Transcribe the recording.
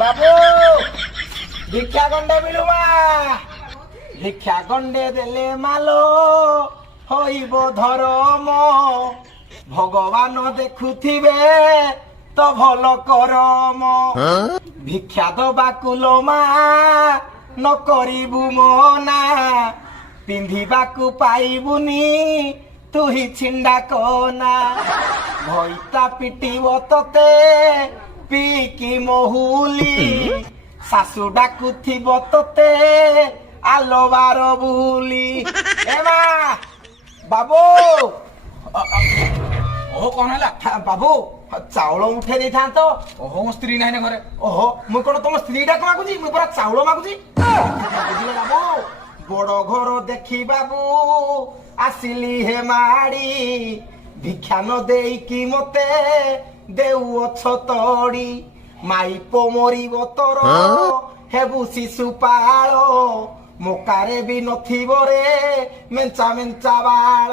বাবু ভিক্ষা গন্ডে মিলুমা ভিক্ষা গন্ডে দেলে মালো হইব ধরম ভগবান দেখুথিবে তো ভাল করম ভিক্ষা দবাকু লো মা ন করিবু মনা পিন্ধিবাকু পাইবুনি তুহি ছিন্ডা কনা ভইতা পিটিব ততে পিকি মহুলি শাশু ডাকুথিব ততে আলোবার বুলি এমা বাবু ଓହୋ କଣ ହେଲା? ବାବୁ ଚାଉଳ ମୁଠେ ଦେଇଥାନ୍ତ। ଓହୋ ମୋ ସ୍ତ୍ରୀ ନାହିଁ ନା ଘରେ। ଓହୋ ମୁଁ କଣ ତମ ସ୍ତ୍ରୀ ଡାକ ମାଗୁଛି ମୁଁ ପରା ଚାଉଳ ମାଗୁଛି ବୁଝିଲେ ବାବୁ ବଡ ଘର ଦେଖି ବାବୁ ଆସିଲି ହେ ମାଡି ଭିକ୍ଷା ନ ଦେଇକି ମତେ ଦେଉଅଛ ତଡି ମାଇପ ମରିବ ତୋର ହେବୁ ଶିଶୁପାଳ ମୋକାରେ ବି ନଥିବ ରେ ମେଞ୍ଚା ମେଞ୍ଚା ବାଳ